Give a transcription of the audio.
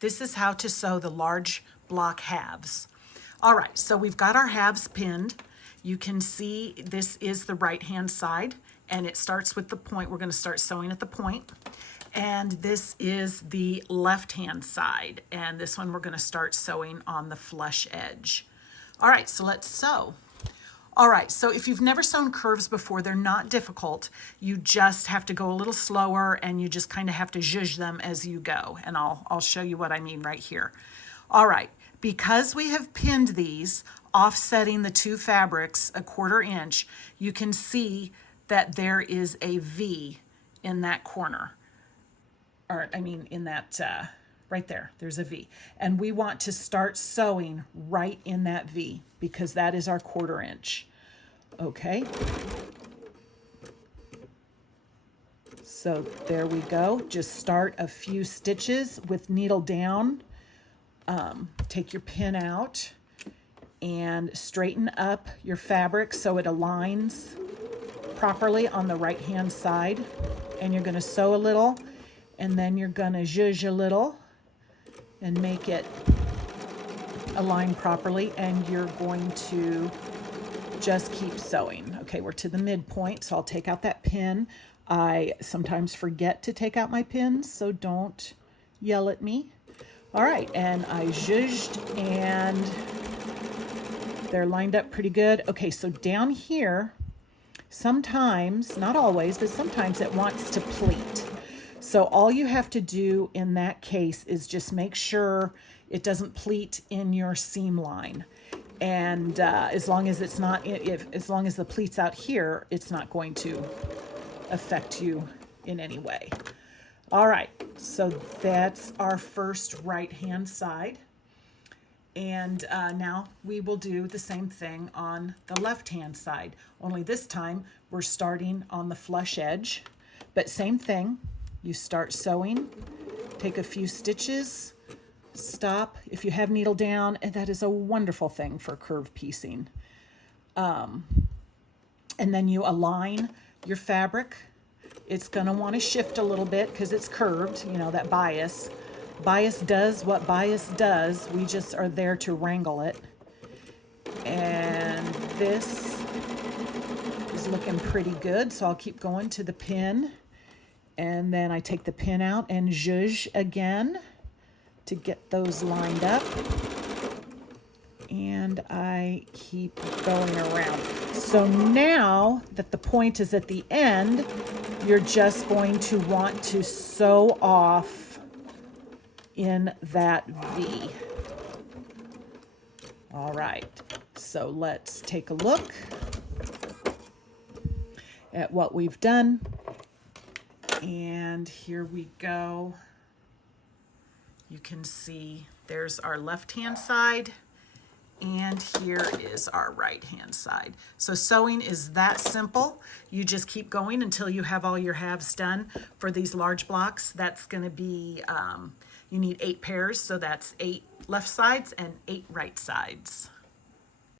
This is how to sew the large block halves. All right, so we've got our halves pinned. You can see this is the right-hand side, and it starts with the point. We're going to start sewing at the point. And this is the left-hand side, and this one we're going to start sewing on the flush edge. All right, so let's sew. All right, so if you've never sewn curves before, they're not difficult. You just have to go a little slower, and you just kind of have to zhuzh them as you go. And I'll show you what I mean right here. All right, because we have pinned these, offsetting the two fabrics 1/4 inch, you can see that there is a V in that corner. Or I mean in that, right there, there's a V. And we want to start sewing right in that V because that is our 1/4 inch. Okay. So there we go. Just start a few stitches with needle down. Take your pin out and straighten up your fabric so it aligns properly on the right hand side. And you're going to sew a little, and then you're going to zhuzh a little and make it align properly, and you're going to just keep sewing. Okay, we're to the midpoint, so I'll take out that pin. I sometimes forget to take out my pins, so don't yell at me. All right, and I zhuzhed, and they're lined up pretty good. Okay, so down here, sometimes, not always, but sometimes it wants to pleat. So all you have to do in that case is just make sure it doesn't pleat in your seam line. And as long as it's not, as long as the pleat's out here, it's not going to affect you in any way. All right, so that's our first right-hand side. And now we will do the same thing on the left-hand side, only this time we're starting on the flush edge, but same thing. You start sewing, take a few stitches, stop. If you have needle down, and that is a wonderful thing for curve piecing. And then you align your fabric. It's going to want to shift a little bit because it's curved, you know, that bias. Bias does what bias does. We just are there to wrangle it. And this is looking pretty good, so I'll keep going to the pin. And then I take the pin out and zhuzh again to get those lined up. And I keep going around. So now that the point is at the end, you're just going to want to sew off in that V. All right, so let's take a look at what we've done. And here we go. You can see there's our left-hand side, and here is our right-hand side. So sewing is that simple. You just keep going until you have all your halves done. For these large blocks, that's going to be, you need 8 pairs, so that's 8 left sides and 8 right sides.